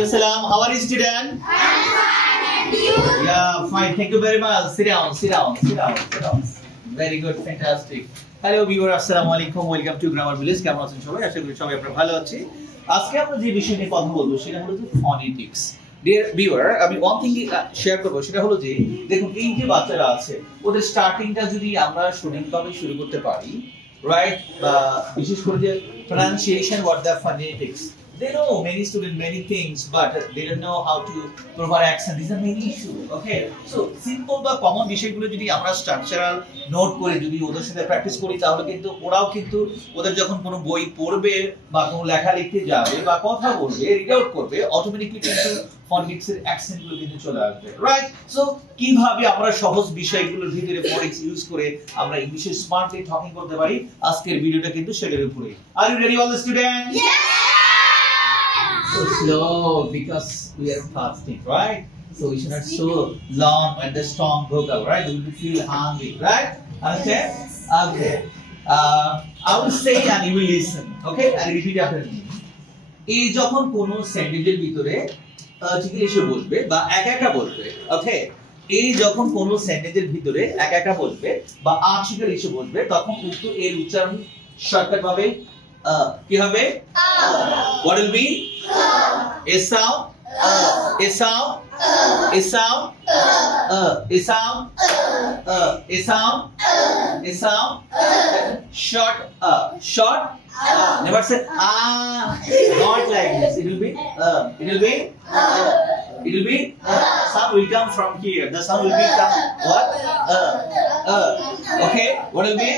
Walaikum salam. How are you, student? I'm fine, and you? Yeah, fine. Thank you very much. Sit down. Very good, fantastic. Hello viewers, assalamu alaikum. Welcome to Grammar Village. কেমন আছেন সবাই? আশা করি সবাই আপনারা ভালো আছেন। আজকে আমরা যে বিষয় নিয়ে কথা বলবো সেটা হলো যে ফনেটিক্স। ডিয়ার ভিউয়ার, আমি ওয়ান থিং শেয়ার করব, সেটা হলো যে দেখুন এই যে বাচ্চারা আছে ওদের স্টার্টিংটা যদি আমরা সঠিকভাবে শুরু করতে পারি, রাইট, বা বিশেষ করে যে pronunciation, what the phonetics, they know many students many things but they don't know how to proper accent. These are many issues. Okay, so simple বা কমন বিষয়গুলো যদি আমরা স্ট্রাকচারাল নোট করে যদি ওদের সাথে প্র্যাকটিস করি তাহলে কিন্তু ওরাও কিন্তু ওদের যখন কোনো বই পড়বে বা কোনো লেখা লিখতে যাবে বা কথা বলবে, রিড আউট করবে, অটোমেটিক্যালি কিন্তু ফনেটিক্স এর অ্যাকসেন্ট গুলো কিন্তু চলে আসবে, রাইট? সো কিভাবে আমরা সহজ বিষয়গুলোর ভিতরে ফনেটিক্স ইউজ করে আমরা ইংলিশে স্মার্টলি টকিং করতে পারি, আজকের ভিডিওটা কিন্তু সেটার উপরে। Are you ready all the student? Yes! So slow because we are fasting, right? So we should not so long and the strong vocal, right? We will feel hungry, right? Understand? Okay. I will say and you will listen, okay? And repeat after me. এই যখন কোন সেন্টেন্সের ভিতরে আর্টিকেল বসবে বা একা বসবে, ওকে? এই যখন কোন সেন্টেন্সের ভিতরে একা বসবে বা আর্টিকেল এসে বসবে তখন কিন্তু এর উচ্চারণ শর্টকাট ভাবে কি হবে? What will be? A sound, a sound, a sound, a sound, a sound, a sound, short, short. Never say not like this. It will be, it will be, it will be. Sound will come from here. The sound will become what? Okay. What will be?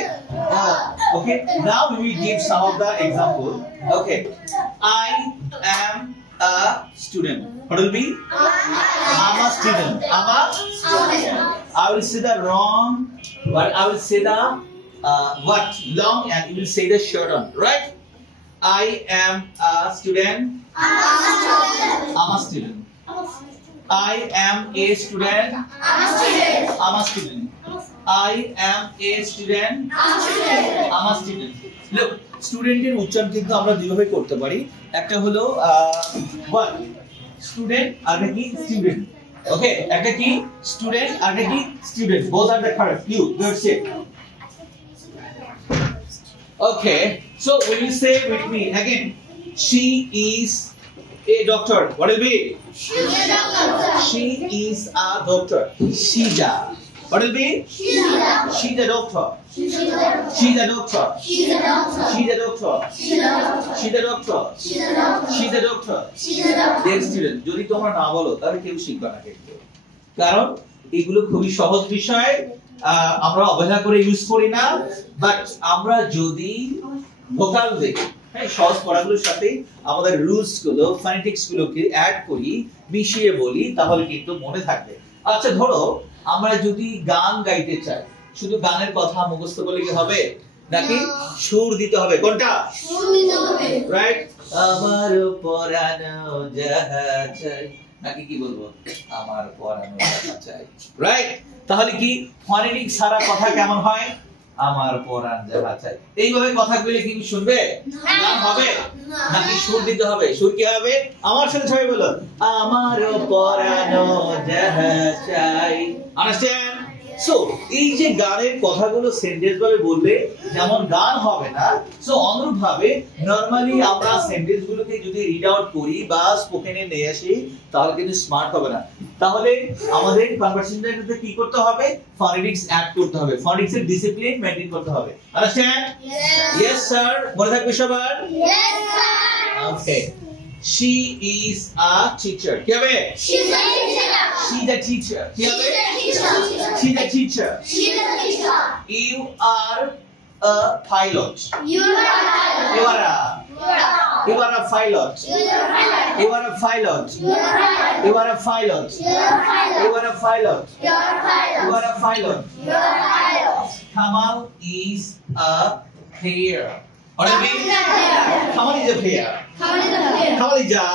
Okay. Now we will give some of the example. Okay. I am a student. What will be? I'm a student. I'm a student. I will say the wrong, but I will say the what long, and you will say the short one, right? I am a student. I'm a student. I am a student. I'm a student. I am a student. I'm a student. Look, স্টুডেন্টের উচ্চারণ কিন্তু আমরা দুইভাবে করতে পারি। একটা হলো what? Student আর একটা কি স্টুডেন্ট। ওকে, একটা কি স্টুডেন্ট আর একটা কি student. both are the correct. You say. Okay, so will you say with me again? She is a doctor. What will be? She is a doctor. Sheja. What will be? She's a doctor. She's a doctor. She's a doctor. She's a doctor. She's a doctor. She's a doctor. Dear student, যদি তোমরা না বলো তাহলে কেউ শিখবে না কিন্তু, কারণ এগুলো খুবই সহজ বিষয়, আমরা অবহেলা করে ইউজ করি না, বাট আমরা যদি ভোকাল দেখি, হ্যাঁ, সহজ পড়াগুলোর সাথে আমাদের রুলস গুলো, ফনেটিক্স গুলোকে অ্যাড করি, মিশিয়ে বলি, তাহলে কিন্তু মনে থাকবে। আচ্ছা ধরো আমরা যদি গান গাইতে চাই, শুধু গানের কথা মুখস্থ করলে কি হবে নাকি সুর দিতে হবে? কোনটা? সুর দিতে হবে, রাইট? আমার পরানো যাহা চাই, নাকি কি বলবো? আমার পরানো যাহা চাই, রাইট? তাহলে কি ফনেটিক সারা কথা কেমন হয়? আমার পরাণ যাহা চাই। এইভাবে কথা কইলে কি শুনবে? গান হবে নাকি সুর দিতে হবে? সুর কি হবে? আমার সাথে সবাই বলো, আমার পরানো যাহা চাই। আন্ডারস্ট্যান্ড? সো এই যে গানের কথাগুলো সেন্টেন্স ভাবে বললে যেমন গান হবে না, সো অনুরূপভাবে নরমালি আমরা সেন্টেন্স গুলোকে যদি রিড আউট করি বা স্পোকেনে নিয়ে আসি তাহলে কিন্তু স্মার্ট হবে না। তাহলে আমাদের কনভারসেশনের মধ্যে কি করতে হবে? ফনেটিক্স অ্যাড করতে হবে, ফনেটিক্স এর ডিসিপ্লিন মেইনটেইন করতে হবে। আন্ডারস্ট্যান্ড? ইয়েস স্যার, মনে থাকবে সবার? Yes, sir. Okay. She is a teacher. কি হবে? She's a teacher. She's a teacher. কি হবে? She's a teacher. She's a teacher. You are a pilot. You are a pilot. You are a pilot. You are a pilot. You are a pilot. You are a pilot. You are a pilot. You are a pilot. Kamal is a player. What do you mean? Kamal is a player. Kamal is a Kamal is a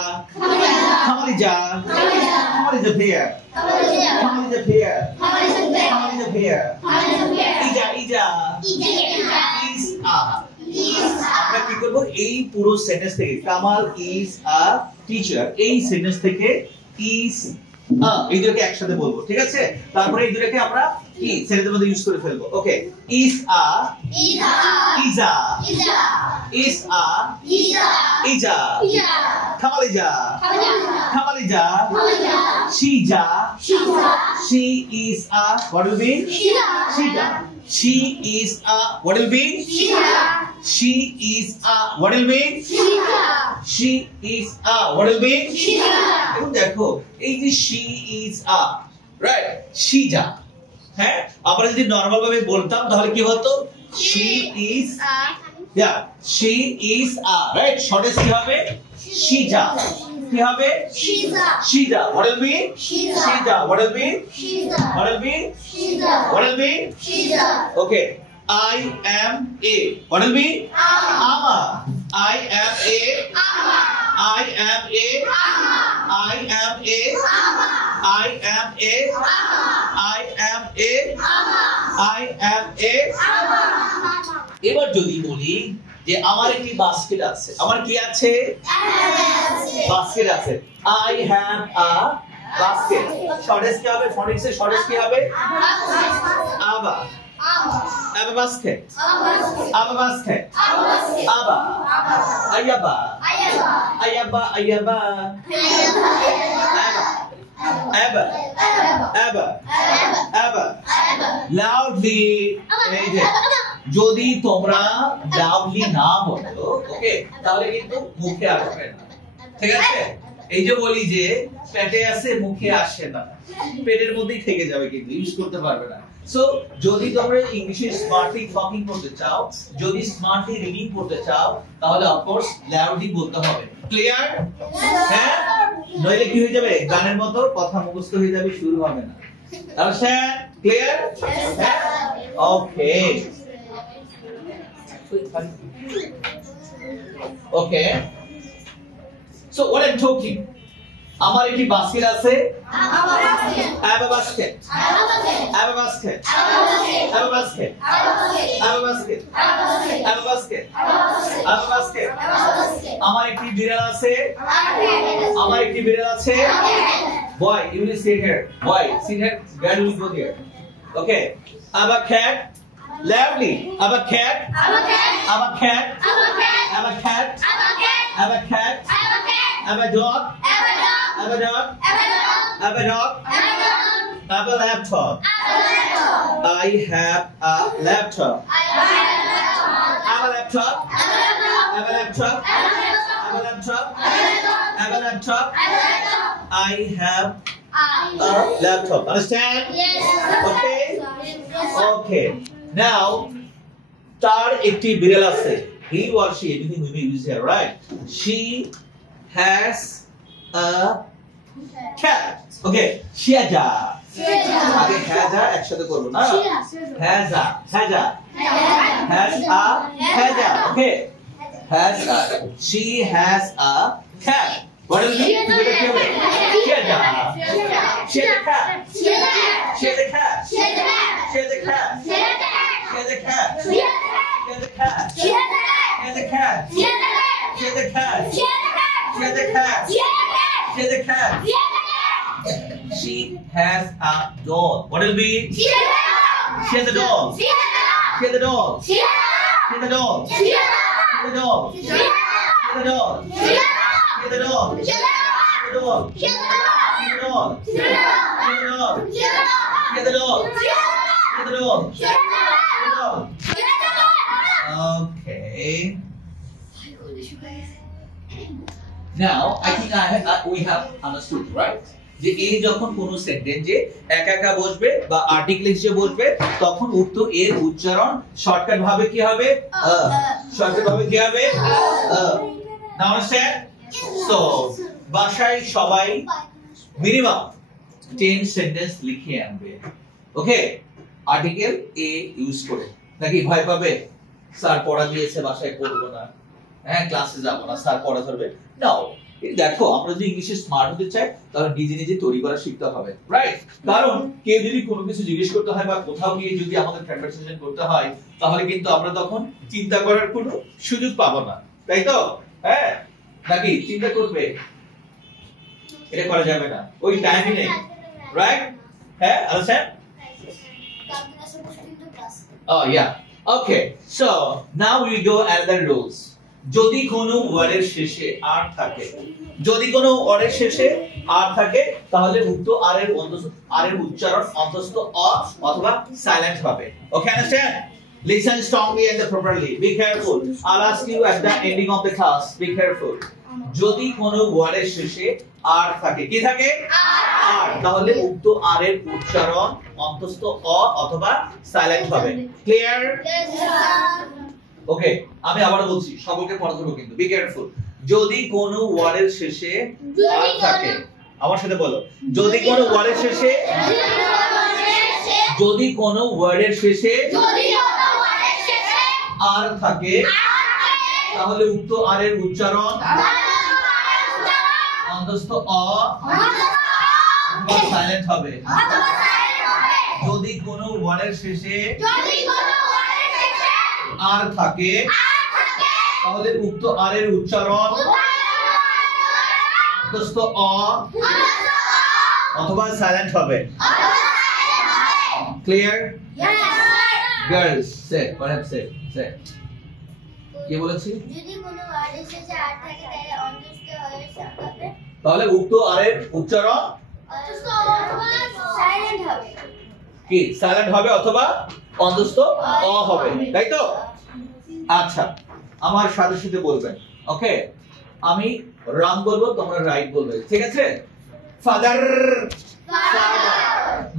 Kamal is a player. Kamal is a player. Kamal is a player. Ija is a আমরা কি করব এই পুরো সেন্টেন্স থেকে Kamal is a teacher এই সেন্টেন্স থেকে ইজ এই দুটোকে একসাথে বলবো ঠিক আছে তারপরে এই দুটোকে আমরা কি সেন্টেন্সের মধ্যে ইউজ করে ফেলবো ওকে ইজ আ ইজা ইজা কামালিজা কামালিজা শিজা she is a what will be shija she is a what will be she is a what will be she is a what will be এখন দেখো এই যে she is a right শিজা হ্যাঁ আমরা যদি নরমাল ভাবে বলতাম তাহলে কি হতো she is yeah she is a right shortest কি হবে শিজা কি হবে শিজা what will be শিজা what will be what will be what will be okay I am a what will be ama I am a I am a I am a I am a I am a I am a এবার যদি বলি যে আমার একটি বাস্কেট আছে আমার কি আছে বাস্কেট আছে I have a basket shortest কি হবে ফনিক্সের শর্টেস্ট কি হবে আবা আবা বাস্কেট আবা বাস্কেট আবা আয়াবা আয়াবা আয়াবা আবা আবা আবা লাউডলি এই যে যদি তোমরা লাউডলি না বলো ওকে তাহলে কিন্তু মুখে আসবে না ঠিক আছে এই যে বলি যে পেটে আছে মুখে আসে না পেটের মধ্যেই থেকে যাবে কিন্তু ইউজ করতে পারবে না সো যদি তোমরা ইংলিশে স্মার্টলি টকিং করতে চাও যদি স্মার্টলি রিডিং করতে চাও তাহলে অফ কোর্স লাউডলি বলতে হবে ক্লিয়ার হ্যাঁ নইলে কি হয়ে যাবে গানের মতো কথা মুখস্থ হয়ে যাবে শুরু হবে না understand clear okay Okay. So what I'm talking? আমার একটি বাস্কেট আছে I have a basket I have a basket I have a basket I have a basket I have a basket I have a basket আমার একটি বিড়াল আছে আমার একটি বিড়াল আছে boy you will sit here boy sit here girl will go there okay I have a cat lovely I have a cat I have a cat I have a cat I have a cat I have a dog I have a dog I have a dog I have a laptop I have a laptop I have a laptop I have a laptop I have a laptop I have a laptop I have a laptop understand okay okay now তার একটি বিড়াল আছে he or she anything we may use here right she has a cat okay shiaja আগে haja একসাথে করব না haja haja okay has a she has a cat what is it shiaja she has a cat she has a cat she has a cat she has a cat she has a cat she has a cat she has a cat she has a cat she has a cat she has a doll what will be she has a doll she has a doll she has a doll she has a doll she has a doll she has a doll she has a doll she has a doll she has a doll she has a doll okay now I think we have understood right যে এই যখন কোন সেন্টেন্সে একা একা বসবে বা আর্টিকেল হিসেবে বসবে তখন উক্ত এর উচ্চারণ শর্টকাট ভাবে কি হবে শর্টকাট ভাবে কি হবে নাও আন্ডারস্ট্যান্ড সো বাসায় সবাই মিনিমাম 10 সেন্টেন্স লিখে আনবে ওকে আর্টিকেল এ ইউজ করে নাকি ভয় পাবে স্যার পড়া দিয়েছে বাসায় পড়ব না হ্যাঁ ক্লাসে যাব না স্যার পড়া ধরবে নাও দেখো আমরা যদি ইংলিশে স্মার্ট হতে চাই তাহলে নিজে নিজে তৈরি করা শিখতে হবে রাইট কারণ কেউ যদি কোনো কিছু জিজ্ঞেস করতে হয় বা কোথাও গিয়ে যদি আমাদের কনভারসেশন করতে হয় তাহলে কিন্তু আমরা তখন চিন্তা করার কোনো সুযোগ পাবো না তাই তো? হ্যাঁ নাকি চিন্তা করবে? এটা করা যাবে না, ওই টাইমই নেই, রাইট? হ্যাঁ, understand? Oh yeah. Okay. So now we go another rules. যদি কোনো ওয়ার্ডের শেষে আর থাকে, যদি কোনো ওয়ার্ডের শেষে আর থাকে তাহলে উক্ত আর এর উচ্চারণ অন্তস্থ অ অথবা সাইলেন্ট হবে। Okay, understand? Listen strongly and properly. Be careful. I'll ask you at the ending of the class. Be careful. যদি কোনো ওয়ার্ডের শেষে আর থাকে, কি থাকে? আর, তাহলে উক্ত আর এর উচ্চারণ অন্তস্থ অ অথবা সাইলেন্ট হবে। ক্লিয়ার? ওকে, আমি আবার বলছি, সকলকে পড়া ধরো কিন্তু। Be careful. যদি কোনো ওয়ার্ডের শেষে আর থাকে, আমার সাথে বলো, যদি কোনো ওয়ার্ডের শেষে, যদি কোনো ওয়ার্ডের শেষে আর থাকে তাহলে উক্ত আর এর উচ্চারণ অন্তস্থ অ অথবা সাইলেন্ট হবে। যদি কোনো ওয়ার্ডের শেষে আর থাকে তাহলে উক্ত আর এর উচ্চারণ অন্তস্থ অ অথবা সাইলেন্ট হবে। ক্লিয়ার? গার্লস সে পারহ্যাপস সে কি বলেছি? যদি কোনো ওয়ার্ডের শেষে আর থাকে তাহলে অন্তস্থ হবে, তাহলে উক্ত আর এর উচ্চারণ সাইলেন্ট হবে। কি সাইলেন্ট হবে অথবা অন্তস্থ অ হবে, তাই তো? আচ্ছা, আমার সাথে সাথে বলবেন। ওকে, আমি রং বলবো, তোমরা রাইট বলবে, ঠিক আছে? Father,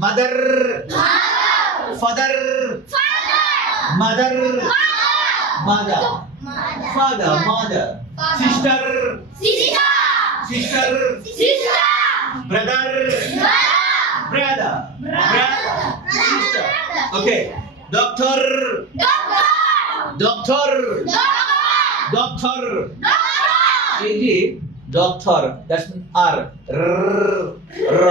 mother, father, mother, mother, father, mother, sister, sister, brother, brother, sister. Okay, doctor, doctor, doctor, এই যে ডক্টর, দ্যাটস আর র,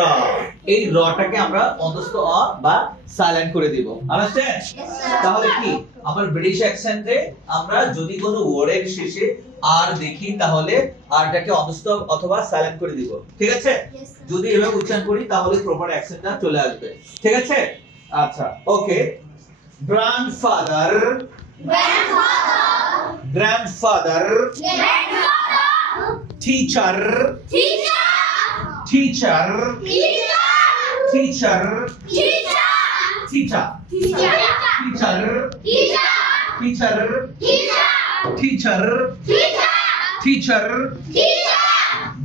এই রটাকে আমরা অন্তস্থ অ বা সাইলেন্ট করে দিব। আন্ডারস্ট্যান্ড? তাহলে কি আমার ব্রিটিশ অ্যাকসেন্টে আমরা যদি কোনো ওয়ার্ডের শেষে আর দেখি তাহলে আরটাকে অন্তস্থ অথবা সাইলেন্ট করে দিব, ঠিক আছে? যদি এভাবে উচ্চারণ করি তাহলে প্রপার অ্যাকসেন্টটা চলে আসবে, ঠিক আছে? আচ্ছা, okay. Grandfather, grandfather, teacher, teacher, teacher, teacher, teacher, teacher, teacher, teacher,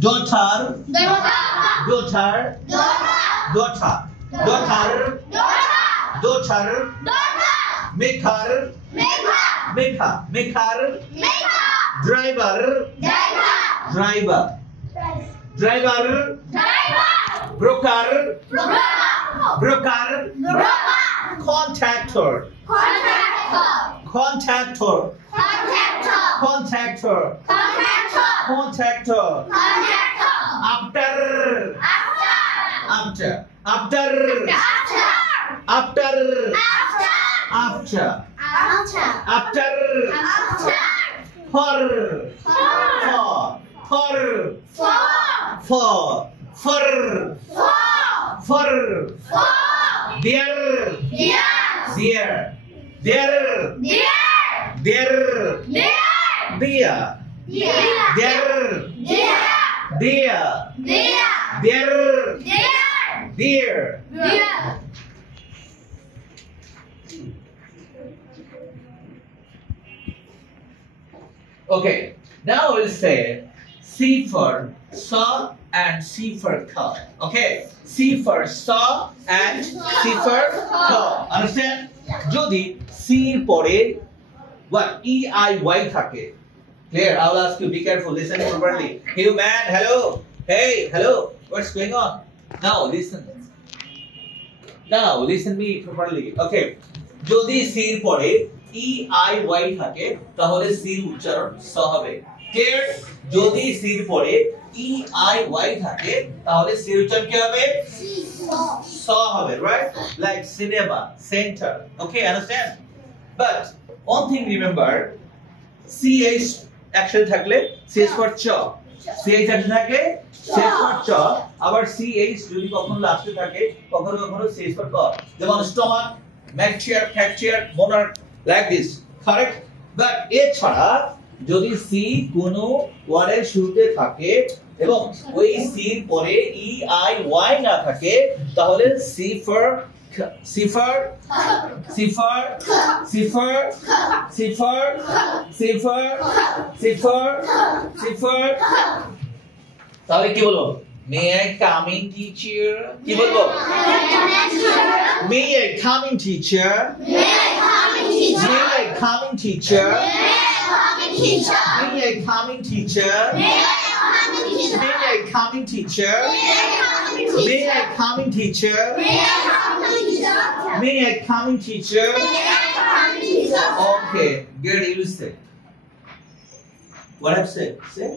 daughter, daughter, daughter, daughter, daughter, maker, maker, maker, driver, driver, driver, broker, broker, contractor, contractor, contractor, contractor, after, after, after, after, after, after, for, for, for, for, for, there, there, there, there, there, there, there, there, there. Okay, now we'll say C for saw and C for car. Okay, C for saw and C for car. Understand? Jodi C pore what E I Y থাকে. Clear? I will ask you. Be careful. Listen properly. Hey man, hello. Hey, hello. What's going on? Now listen. Now listen me properly. Okay. Jodi C pore E I Y থাকে তাহলে C উচ্চারণ স হবে। ক্লিয়ার? যদি C পরে E I Y থাকে তাহলে C উচ্চারণ কি হবে? স হবে, right? Like cinema, center. Okay, understand? But one thing remember, CH একসাথে থাকলে ch for ch, ch একসাথে থাকলে ch for ch, আবার ch যদি কখনো লাস্টে থাকে কখনো কখনো ch for ক, যেমন স্টমাক, ম্যাকচিয়ার, ফ্যাকচিয়ার, মোনার, লাইক দিস, কারেক্ট? বাট এছাড়া যদি সি কোনো ওয়ার্ডের শুরুতে থাকে এবং ওই সি এর পরে ই আই ওয়াই না থাকে তাহলে সিফার সিফার সিফার সিফার সিফার সিফার সিফার সিফার, তাহলে কি বলবো? May I come in teacher, কি বলবো? May I come in teacher, may I come in teacher, may I come in teacher, may I come in teacher, may I come in teacher, may I come in teacher. Okay, good, you say. What have said? Say.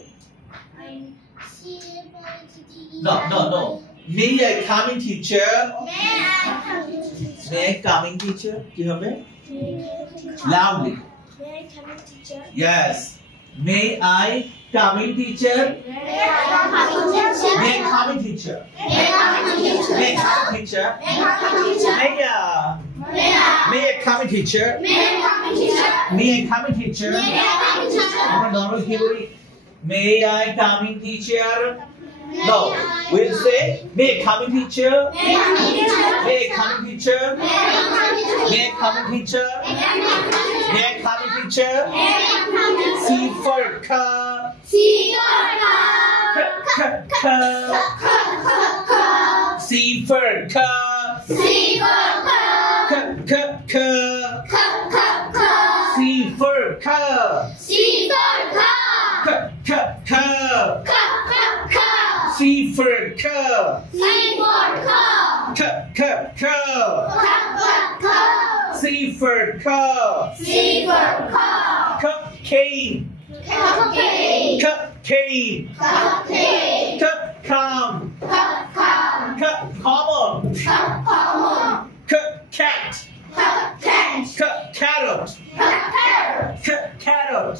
No. May I come in teacher, may I come in teacher. কি হবে? Loudly. May I come in, teacher? Yes. May I come in, teacher? May I come in, teacher? May I come in, teacher? May I come in, teacher? May I come in, teacher? May I come in, teacher? May I come in, teacher? May I come in, teacher? May I come in, teacher? May I come in, teacher? আমরা normal কি বলি? May I come in, teacher? No. We'll say may I come in, teacher? May I come in, teacher? May I come in, teacher? May I come in, teacher? May I come in, teacher? May I come in, teacher? May I come in, C for ka. C for C for ka. C for C for ka. C for C for ka. C for ka. Cupcake. Cupcake. Cupcom. Cupcommon. Cupcat. Cupcarrot. Cupcarrot.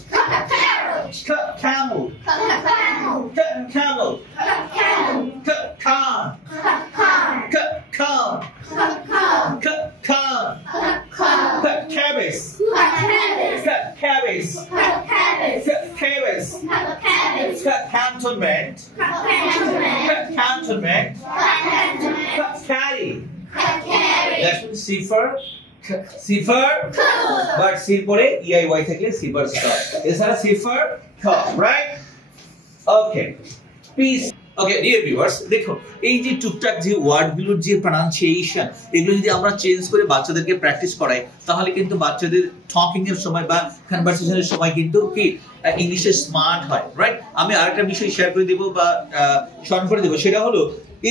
Cupcamel. Cupcamel. Cupcon. Cupcon. Cupcon. Cupcabbage. Cupcabbage. Cupcabbage. Cupcantonment. Cupcantonment. Cupcatty. That's what cipher. Cipher. But C পরে EIY থাকলে cipher start. এছাড়া cipher right? Okay. Peace. Okay, dear viewers, দেখো এই যে টুকটাক যে ওয়ার্ডগুলোর যে প্রনাউন্সিয়েশন এগুলো যদি আমরা চেঞ্জ করে বাচ্চাদেরকে প্র্যাকটিস করাই তাহলে কিন্তু বাচ্চাদের টকিং এর সময় বা কনভারসেশনের সময় কিন্তু কি ইংলিশে স্মার্ট হয়, রাইট? আমি আরেকটা বিষয় শেয়ার করে দেব বা স্মরণ করে দেব, সেটা হলো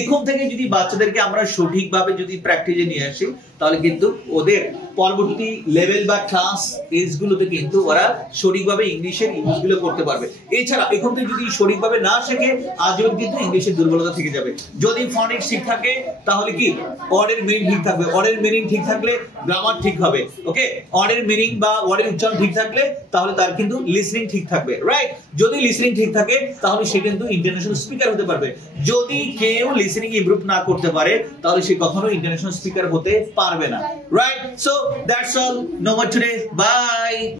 এখন থেকে যদি বাচ্চাদেরকে আমরা সঠিকভাবে যদি প্র্যাকটিসে নিয়ে আসি তাহলে কিন্তু ওদের পরবর্তী লেভেল বা ক্লাস এজগুলোতে কিন্তু ওরা সঠিকভাবে ইংলিশের ইউজগুলো করতে পারবে। এছাড়া এখন থেকে যদি সঠিকভাবে না শেখে আজীবন কিন্তু ইংলিশের দুর্বলতা থেকে যাবে। যদি ফনিক্স ঠিক থাকে তাহলে কি ওয়ার্ডের মিনিং ঠিক থাকবে, ওয়ার্ডের মিনিং ঠিক থাকলে গ্রামার ঠিক হবে, ওকে? ওয়ার্ডের মিনিং বা ওয়ার্ডের উচ্চারণ ঠিক থাকলে তাহলে তার কিন্তু লিসনিং ঠিক থাকবে, রাইট? যদি লিসনিং ঠিক থাকে তাহলে সে কিন্তু ইন্টারন্যাশনাল স্পিকার হতে পারবে। যদি কেউ লিসনিং ইমপ্রুভ না করতে পারে তাহলে সে কখনো ইন্টারন্যাশনাল স্পিকার হতে পারবে না, right? So that's all, no more today, by.